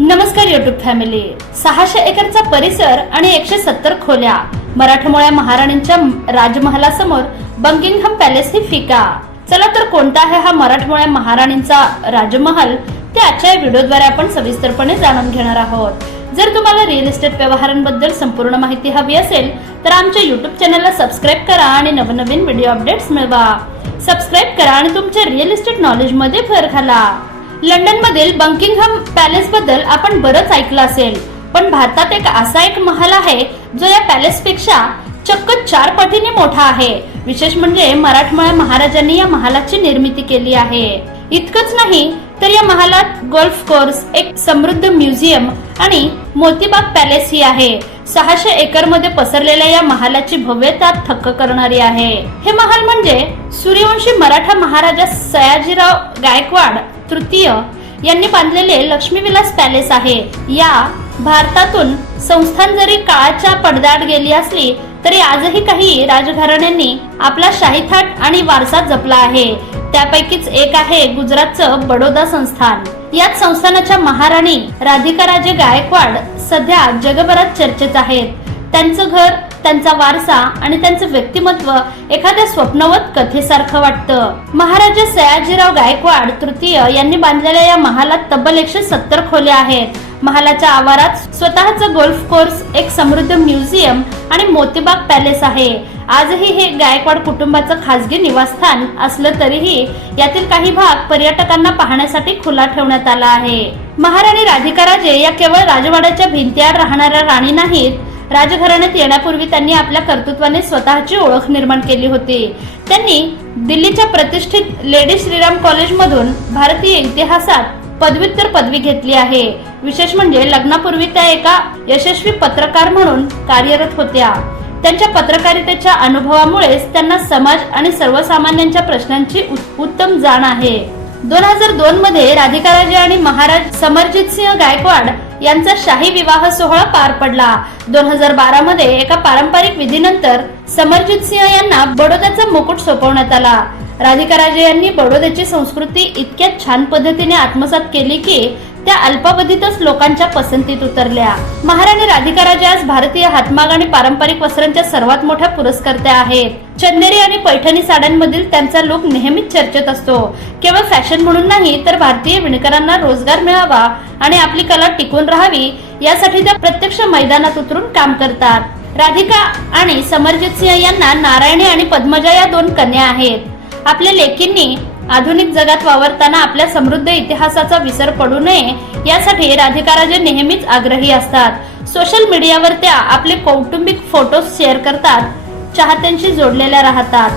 नमस्कार YouTube family. 600 एकरचा परिसर आणि 170 खोल्या, मराठमोळ्या महाराणींच्या राजमहालासमोर बकिंगहॅम पॅलेस ही फिका. चला तर कोणता आहे हा मराठमोळ्या महाराणींचा राजमहाल ते आजच्या व्हिडिओद्वारे आपण सविस्तरपणे जाणून घेणार आहोत. जर तुम्हाला रिअल इस्टेट व्यवहारांबद्दल संपूर्ण माहिती हवी असेल तर आमच्या युट्यूब चॅनलला सबस्क्राईब करा आणि नवनवीन व्हिडिओ अपडेट्स मिळवा. सबस्क्राईब करा आणि तुमच्या रिअल इस्टेट नॉलेज मध्ये भर घाला. लंडन मधील बकिंगहॅम पॅलेस बद्दल आपण बरंच ऐकलं असेल, पण भारतात एक असा एक महल आहे जो या पॅलेस पेक्षा चक्क 4 पटीने मोठा आहे. विशेष म्हणजे मराठमोळ्या महाराजांनी या महालाची निर्मिती केली आहे. इतकंच नाही तर या महालात गोल्फ कोर्स, एक समृद्ध म्युझियम आणि मोतीबाग पॅलेस ही आहे. 600 एकर मध्ये पसरलेल्या या महालाची भव्यता थक्क करणारी आहे. हे महाल म्हणजे सूर्यवंशी मराठा महाराजा सयाजीराव गायकवाड तृतीय यांनी बांधलेले लक्ष्मीविलास पॅलेस आहे. या भारतातून संस्थान जरी काळाच्या पडद्याआड गेली असली तरी आजही काही राजघराण्यांनी आपला शाही थाट आणि वारसा जपला आहे. त्यापैकीच एक आहे गुजरातचं बडोदा संस्थान. याच संस्थानाच्या महाराणी राधिका राजे गायकवाड सध्या जगभरात चर्चेत आहेत. त्यांचं घर, त्यांचा वारसा आणि त्यांचं व्यक्तिमत्व एखाद्या स्वप्नवत कथेसारखं वाटतं. महाराजा सयाजीराव गायकवाड तृतीय यांनी बांधलेल्या या महालात तब्बल 170 खोल्या आहेत. महालाच्या आवारात स्वतःचं गोल्फ कोर्स, एक समृद्ध म्युझियम आणि मोतीबाग पॅलेस आहे. आजही हे गायकवाड कुटुंबाचं खासगी निवासस्थान असलं तरीही यातील काही भाग पर्यटकांना पाहण्यासाठी खुला ठेवण्यात आला आहे. महाराणी राधिका राजे या केवळ राजवाड्याच्या भिंतीआड राहणाऱ्या राणी नाहीत. राजघराण्यात येण्यापूर्वी त्यांनी आपल्या कर्तृत्वाने स्वतःची ओळख निर्माण केली होती. त्यांनी दिल्लीच्या प्रतिष्ठित लेडी श्रीराम कॉलेज मधून भारतीय इतिहासात पदव्युत्तर पदवी घेतली आहे. विशेष म्हणजे लग्नापूर्वी त्या एका यशस्वी पत्रकार म्हणून कार्यरत होत्या. त्यांच्या पत्रकारितेच्या अनुभवामुळेच त्यांना समाज आणि सर्वसामान्यांच्या प्रश्नांची उत्तम जाण आहे. 2002 मध्ये राधिका राजे आणि महाराज समरजितसिंह गायकवाड यांचा शाही विवाह सोहळा पार पडला. 2012 मध्ये एका पारंपरिक विधीनंतर समरजितसिंह यांना बडोद्याचा मुकुट सोपवण्यात आला. राधिका राजे यांनी बडोद्याची संस्कृती इतक्या छान पद्धतीने आत्मसात केली की त्या अल्पावधीतच लोकांच्या पसंतीत उतरल्या. महाराणी राधिका राजे आज भारतीय हातमाग आणि पारंपरिक वस्त्रांच्या सर्वात मोठ्या पुरस्कर्त्या आहेत. चंदेरी आणि पैठणी साड्यांमधील त्यांचा लुक नेहमीच चर्चेत असतो. केवळ फॅशन म्हणून नाही तर भारतीय विणकरांना रोजगार मिळावा आणि आपली कला टिकून राहावी यासाठी त्या प्रत्यक्ष मैदानात उतरून काम करतात. राधिका आणि समरजितसिंह यांना नारायणी आणि पद्मजा या 2 कन्या आहेत. आपल्या लेकींनी आधुनिक जगात वावरताना आपल्या समृद्ध इतिहासाचा विसर पडू नये यासाठी राधिका राजे नेहमीच आग्रही असतात. सोशल मीडियावर त्या आपले कौटुंबिक फोटो शेअर करतात, चाहत्यांशी जोडलेल्या राहतात.